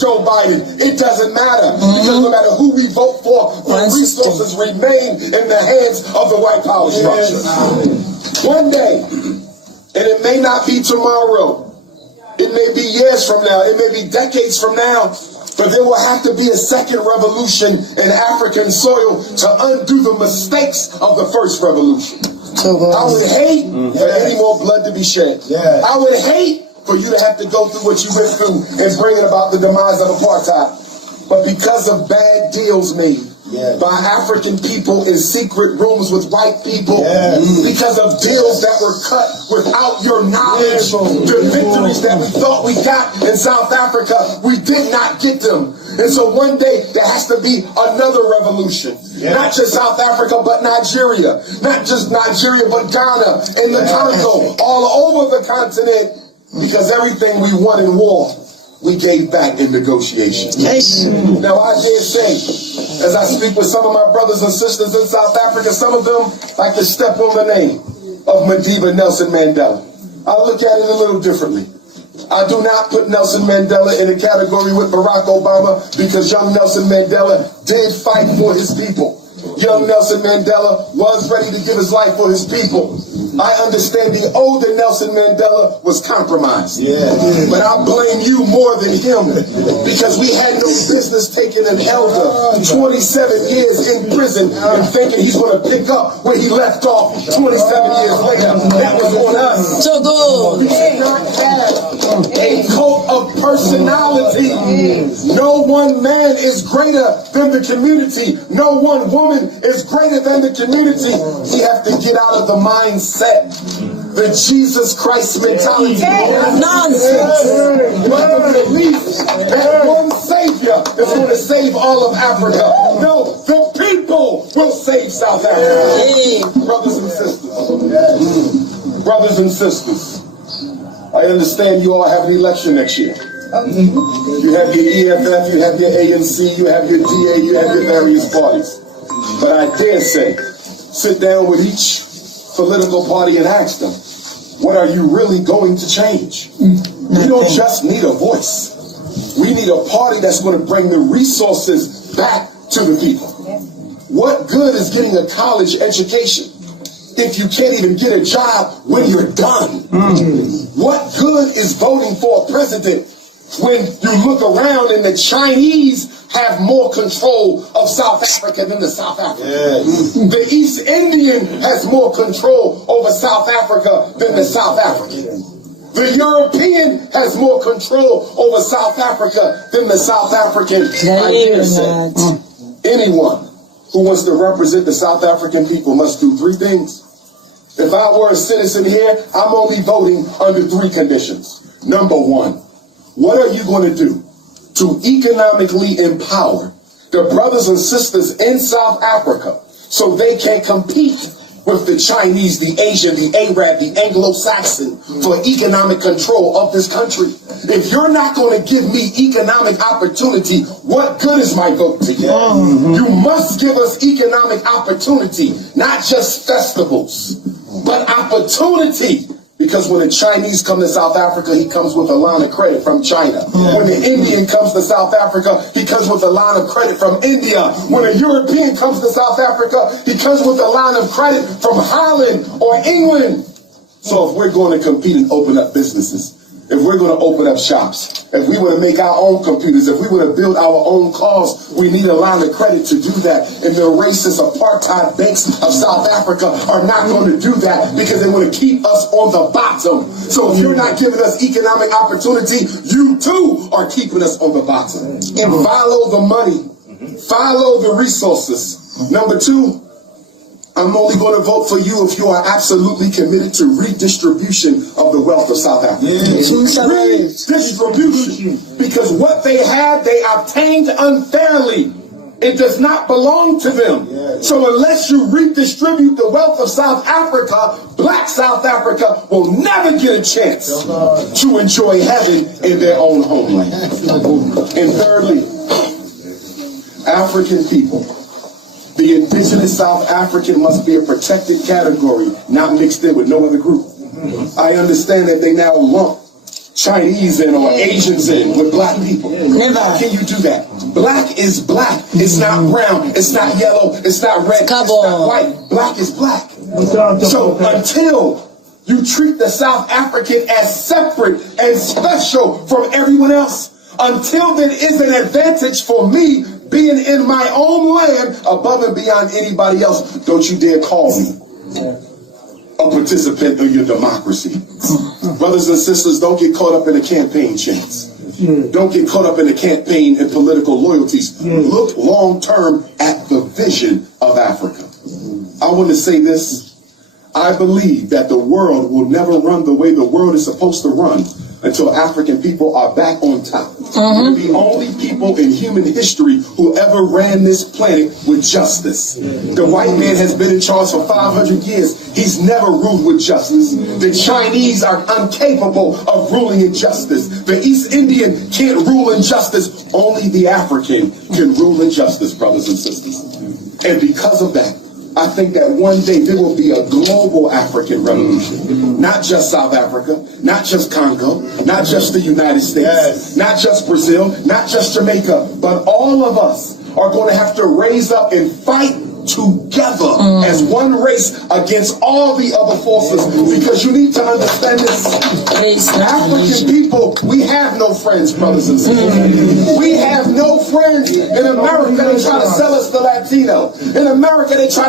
Joe Biden, it doesn't matter, because no matter who we vote for, the resources remain in the hands of the white power structure. One day, and it may not be tomorrow, it may be years from now, it may be decades from now, but there will have to be a second revolution in African soil to undo the mistakes of the first revolution. I would hate for any more blood to be shed. I would hate for you to have to go through what you went through and bringing about the demise of apartheid. But because of bad deals made by African people in secret rooms with white people, because of deals that were cut without your knowledge, the victories that we thought we got in South Africa, we did not get them. And so one day there has to be another revolution. Not just South Africa, but Nigeria. Not just Nigeria, but Ghana and the Congo, all over the continent. Because everything we won in war, we gave back in negotiation. Now I dare say, as I speak with some of my brothers and sisters in South Africa, some of them like to step on the name of Madiba Nelson Mandela. I look at it a little differently. I do not put Nelson Mandela in a category with Barack Obama, because young Nelson Mandela did fight for his people. Young Nelson Mandela was ready to give his life for his people. I understand the older Nelson Mandela was compromised. But I blame you more than him, because we had no business taking an elder 27 years in prison and thinking he's going to pick up where he left off 27 years later. That was on us. We did not have a cult of personality. No one man is greater than the community. No one woman is greater than the community. We have to get out of the mindset, the Jesus Christ mentality. Nonsense. The belief that one Savior is going to save all of Africa. No, the people will save South Africa. Brothers and sisters. Brothers and sisters. I understand you all have an election next year. You have your EFF, you have your ANC, you have your DA, you have your various parties. But I dare say, sit down with each political party and ask them, what are you really going to change? We don't just need a voice. We need a party that's going to bring the resources back to the people. What good is getting a college education if you can't even get a job when you're done? What good is voting for a president when you look around and the Chinese have more control of South Africa than the South Africans? The East Indian has more control over South Africa than the South African. The European has more control over South Africa than the South African. I dare say, anyone who wants to represent the South African people must do three things. If I were a citizen here, I'm only voting under three conditions. Number one, what are you going to do to economically empower the brothers and sisters in South Africa so they can compete with the Chinese, the Asian, the Arab, the Anglo-Saxon for economic control of this country? If you're not going to give me economic opportunity, what good is my vote to you? You must give us economic opportunity, not just festivals, but opportunity. Because when the Chinese come to South Africa, he comes with a line of credit from China. When the Indian comes to South Africa, he comes with a line of credit from India. When a European comes to South Africa, he comes with a line of credit from Holland or England. So if we're going to compete and open up businesses, if we're going to open up shops, if we want to make our own computers, if we want to build our own cars, we need a line of credit to do that. And the racist apartheid banks of South Africa are not going to do that because they want to keep us on the bottom. So if you're not giving us economic opportunity, you too are keeping us on the bottom. And follow the money. Follow the resources. Number two, I'm only going to vote for you if you are absolutely committed to redistribution of the wealth of South Africa. Redistribution. Because what they had, they obtained unfairly. It does not belong to them. So unless you redistribute the wealth of South Africa, black South Africa will never get a chance to enjoy heaven in their own homeland. And thirdly, African people. The indigenous South African must be a protected category, not mixed in with no other group. I understand that they now lump Chinese in or Asians in with black people. Never. How can you do that? Black is black. It's not brown. It's not yellow. It's not red. It's not white. Black is black. So until you treat the South African as separate and special from everyone else, until there is an advantage for me being in my own land above and beyond anybody else, don't you dare call me a participant in your democracy. Brothers and sisters, don't get caught up in the campaign chants. Don't get caught up in the campaign and political loyalties. Look long term at the vision of Africa. I want to say this. I believe that the world will never run the way the world is supposed to run until African people are back on top. We're the only people in human history who ever ran this planet with justice. The white man has been in charge for 500 years. He's never ruled with justice. The Chinese are incapable of ruling in justice. The East Indian can't rule in justice. Only the African can rule in justice, brothers and sisters. And because of that, I think that one day there will be a global African revolution. Not just South Africa, not just Congo, not just the United States, not just Brazil, not just Jamaica, but all of us are going to have to raise up and fight together as one race against all the other forces, because you need to understand this. African people, we have no friends, brothers and sisters. We have no friends. In America, they try to sell us the Latino. In America, they try to